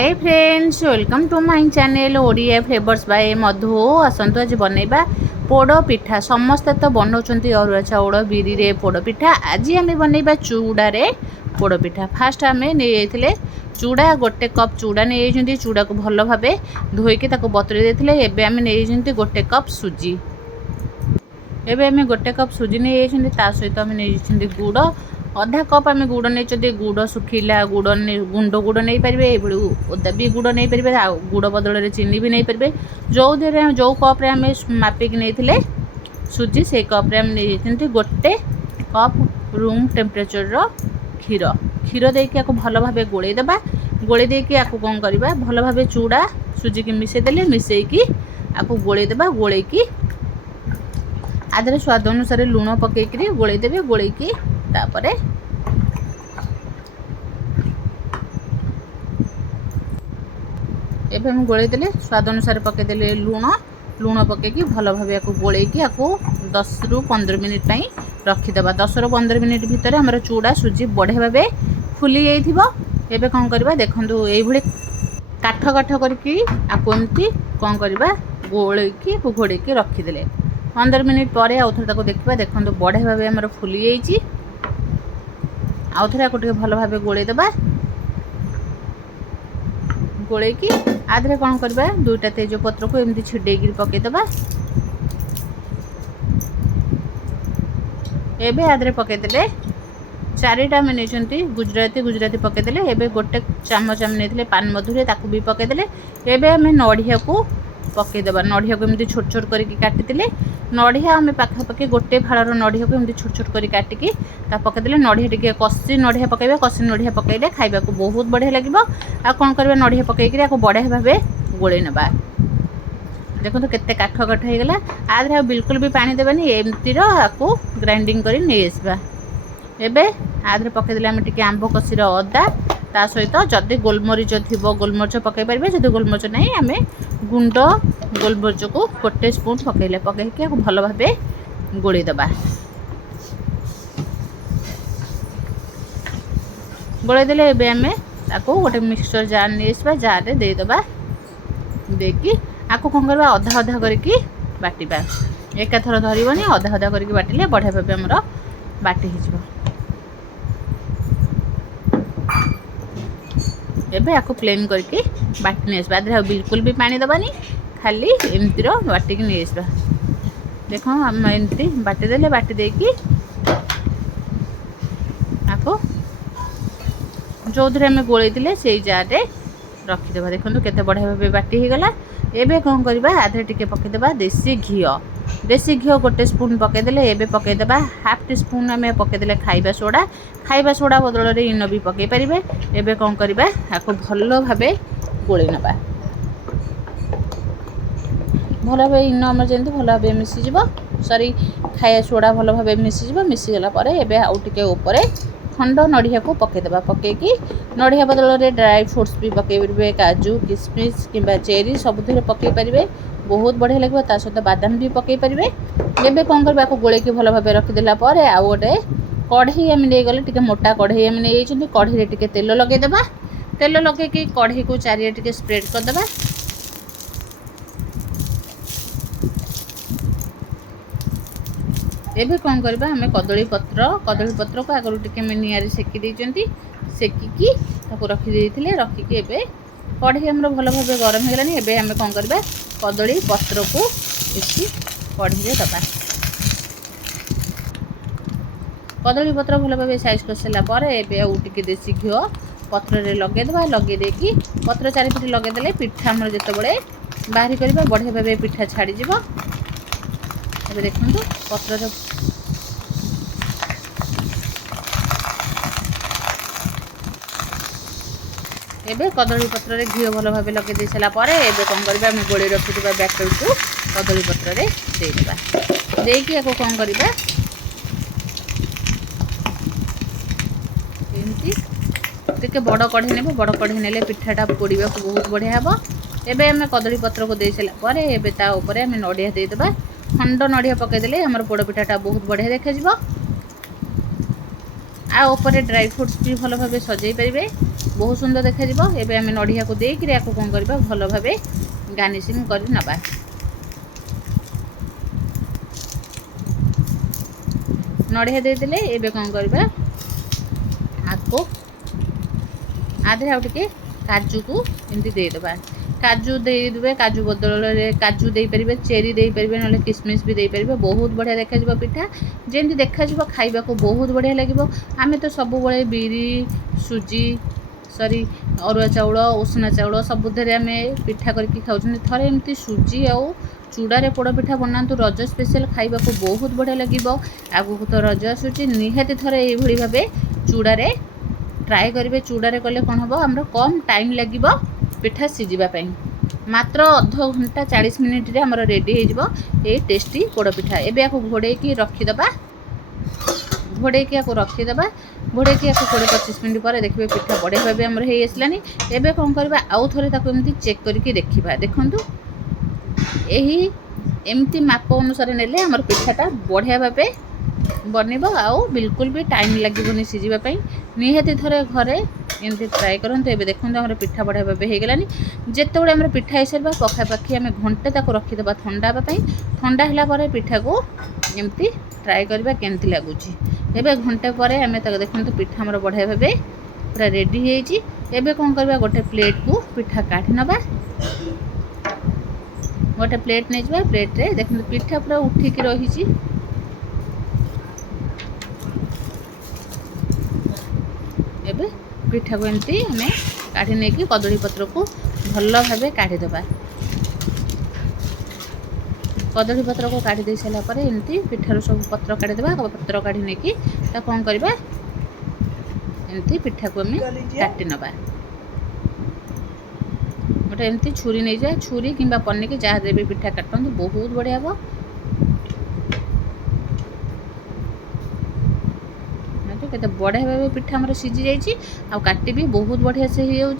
Hi friends, welcome to my channel Odia flavours by Madhu. आसतु आज बनैबा पोड़ पिठा। समस्ते तो बनाऊँ अरुआ चाउल बिरी रे पोड़ पिठा। आज आम बनैबा चूड़ारे पोड़ पिठा। फास्ट आम नहीं चूड़ा गोटे कप चूड़ा नहीं चूड़ा को भल भाव धोईकी बतुरी देते। एवं आम नहीं गोटे कप सुजी। एवं आम गोटे कप सुजी नहीं सहित आम नहीं गुड़ अधा कप आम गुड़ नहीं गुड़ सुखिला गुड़ गुंड गुड़ नहीं पारे। ये ओदा भी गुड़ नहीं पारे। गुड़ बदल चीनी भी नहीं पारे। जो कप्रे आम मापिक नहीं सुजी से कप्रे आम नहीं गोटे कप रूम टेम्परेचर क्षीर क्षीर देकी भल भाव गोलैदेबा। गोलै देकी कौन करवा भल भाव चूड़ा सुजी की मिसेदेले मिसेकी गोलैदेबा। गोलैकी आधे स्वाद अनुसार लुण पकईकरी गोलैदेवे। गोलैकी तापरे एबे हम गोलैदेले स्वाद अनुसार पकईदेले लुण पकईकी भल भाव या गोलैकी 10 रु 15 मिनिट पई रखिदेबा। 10 रु 15 मिनिट भितर हमर चूड़ा सुजी बढ़िया भाव फुली जाइथिबो। एबे कौन करवा देखंतु एइभଳି काठ काठ करके एमती कौन करवा गोलैकी घोड़ेकी रखिदेले। 15 मिनिट पर आउ थे देखा देखो बढ़िया भाव आम फुली जाइए। आउ थे टे भल भाव गोलैदेबा। गोलैकी आधे कौन करवा दुईटा तेजपत्र को एमती छिड़ेक पकईदेबा। एबे आधे पकईदेले 4टा आम नहीं गुजराती पकईदेले। एबे गोटे चामच आम नहीं पान मधुरी ताकू भी पकईदेले। एबे आम नड़िया को पकईदेबा। नड़िया को एमती छोट छोट करके काटिदेले। नड़िया आम पाखापाखि गोटे फाड़र नड़िया को एमती छोट छोट कर काटिकी पकईदेले। नड़िया टी कषि नड़िया पकईबा। कषि नड़िया पकईले खाइबा को बहुत बढ़िया लगे। आ कौन करवा नड़िया पकईकरी बढ़िया भाव गोलै नबा। देखो केते काठ काठ हो गला। आधे बिल्कुल भी पानी देबानी एमती ग्राइंडिंग कर नहीं आसबा। एबे आधे पकईदेले आम टी आंब कषिर अदा ता सहित जदि गोलमरीच थी गोलमरीच पकई पारे। जदि गोलमरीच नहीं आम गुंड गोलमरीच को गोटे स्पून पकईले पकईकी भल भाव गोलैदेबा। गोलैदेले एबे आम गोटे मिक्सचर जार नहीं आसबा। जार रे देदेबा। देकी कौन करवा अधा अधा करके बाटिबा। एकाथर धरबनी अधा अधा करके बाटिले बढ़िया भाव आमर बाटी हो। एबे आपको प्लेन करके बाटी नहीं आसबा। आधे बिल्कुल भी पानी दबानी खाली एमती बाटिक नहीं आसबा। देखो आम एमती बाटीदेले बाटी देकी आपको जो आम गोलैदेले से जार रखिदेबा। देखो केते बढ़िया भाव बाटी हो गला। एबे कौन करवा आधे टिके पकईदेबा देसी घी। देसी घी गोटे स्पून पकईदेले। एबे पकईदेबा हाफ टी स्पून आम पकईदेले खाइबा सोडा। खाइबा सोडा बदल में इनो भी पकई पारे। एबे कौन करवा आपको भल भाव गोलै नबा। भल भाव इनो आम जमी भल भाव मिसीज सॉरी खाया सोडा भल भाव मिसीज। मिसीगला एबे आउ टिके ऊपर खंड नड़िया को पकईदेबा। पकईकी नड़िया बदल में ड्राई फ्रुट्स भी पकई पारे। काजू किशमिश किंबा चेरी सबुथ पकई पारे। बहुत बढ़िया लगे। ता सहित बादाम भी पकई पारे। एबे कौन करवा गोलैकी भल भाव रखिदेला आउ गोटे कढ़ई आम नहीं गले टिके मोटा कढ़ई आम नहीं कढ़ई टिके तेल लगेदेबा। तेल लगेकी कढ़ई को चारिए टिके स्प्रेड करदेबा। एबे कौन करवा आम कदली पत्र को आगु टिके निआरे सेकी देइचंती। सेकिकी ताको रखी देइथिले। रखिकी एबे कढ़ई हमर भल भाव गरम हो गलानी। एबे आम कौन करवा कदली पत्र को इसी कढ़ई रे दबा। कदली पत्र भल भाव साइज कर सारा एबे आउ टिके देसी घी पत्र रे लगेदेबा। लगे देकी पत्र चारिपटे लगेदेले पिठा हमर जेतेबेले बाहरी करबा बढ़िया भाव पिठा छाड़ी जीवो। एबे देखंतु पत्र रे एबे कदली पत्र रे घी भल भाव लगे दे सारा एबे कौन करबा हम गोलै रखिथिबा बैटर को कदली पत्र रे देदेबा। देकी कौन करबा टिके बड़ कढ़ई ने बड़ कढ़ई ने पिठाटा पोड़ा को बहुत बढ़िया हम। एबे आम कदली पत्र को दे सारा एबे ता ऊपर आम नड़िया देदेबा। खंड नड़िया पकईदेले आम पोड़ पिठाटा बहुत बढ़िया देखा। आ ऊपर ड्राई फ्रुट्स भी भल भाव सजाई पारे बहुत सुंदर देखा एबे आम नड़िया को देकर या कौन करवा भल भाव गार्निशिंग कर नबा नड़िया देदेले एबे कौन करवा आपको आधे आउ टे काजू को एमती देदेबा काजू देदेवे काजू बदल काजू दे पारे चेरी दे पारे ना किसमिश भी दे पारे बहुत बढ़िया देखा पिठा जमी देखा खाइबा को बहुत बढ़िया लगे आम तो सब बड़े बिरी सुजी सॉरी अरुआ चाउल उषुना चाउल सबुधे आम पिठा करके खाऊँ थे एमती सुजी आउ चूड़ारे पोड़पिठा बनातु रज स्पेशल खाइबा को बहुत बढ़िया लगे आगू तो रज आसूची निहाती थरे ये भाव चूड़ारे ट्राए करेंगे चूड़ारे कले कौन हम आम कम टाइम लगे पिठा सीझापी मात्र अध घंटा 40 मिनिट रे हमर रेडी हो टेस्टी पोड़पिठा एबे याको घोड़े रखीदबा घोड़े रखीदबा घोड़े 20-25 मिनट पर देखिए पिठा बढ़िया भाव आमर हो आसलानी एबे कौन करबा आउ थरे ताको एमती चेक करके देखिबा देखंतु यही एमती माप अनुसार नेले हमर पिठाटा बढ़िया भाव बनब आउ बिल्कुल भी टाइम लगे सीझापी निहाती थरे घरे एमती ट्राए करूँ ए देखो आम पिठा बढ़िया भाव हो गलानी जितेबाला आम पिठा हो सारा पखापाखि आम घंटे ताको रखीदे ठंडा हाँपाई ठंडा है पिठा को एमती ट्राए करवा केमती लगुच एबे घंटे पर आम देखो पिठा आमर बढ़िया भाव पूरा रेडी होबे कौन करवा गोटे प्लेट को पिठा काढ़ी नबा गोटे प्लेट नहीं जावा प्लेट रे देखो पिठा पूरा उठिकी रही एबे पिठा को एमती आम काढ़ी नहीं कि कदली पत्र को भल भाव काढ़ीदबा कदली पत्र को काढ़ी दे सारा पर एमती पिठार सब पत्र काढ़ीदबा पत्र काढ़ी नहीं कि कौन करवा एमती पिठा को आम काटी नबा गोटे एमती छुरी नहीं जाए छुरी कि पनिकी जहाँ देवी पिठा काटते बहुत बढ़िया हम केते बढ़िया भाव पिठा हमर सीझी जाइए आ काटी भी बहुत बढ़िया से हो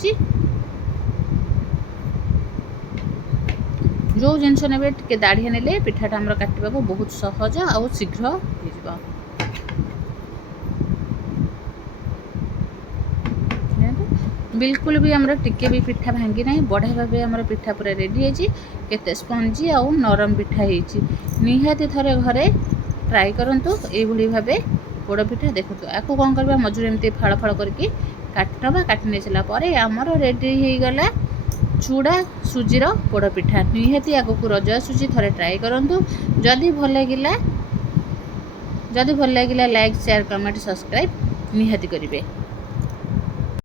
जो जिनस ने टे दाढ़िया ने पिठाटा आमर काटा को बहुत सहज आ शीघ्र हो बिल्कुल भी आमर टिके भी पिठा भांगी ना बढ़िया भाव आमर पिठा पूरा रेडी होते स्पंजी आउ नरम पिठा हो निहाती थरे घरे ट्राए करूँ ये भाव पोड़ पिठा देखो आपको कौन करवा मझुर एमती फाड़ फाड़ करके काटवा काटी नहीं सारापर आमर रेडी हो गला चूड़ा सुजीर पोड़ पिठा निहाती आगक रज आसूची थरे ट्राए करूँ जदि भल लगे लाइक शेयर कमेंट सब्सक्राइब निहाती करेंगे।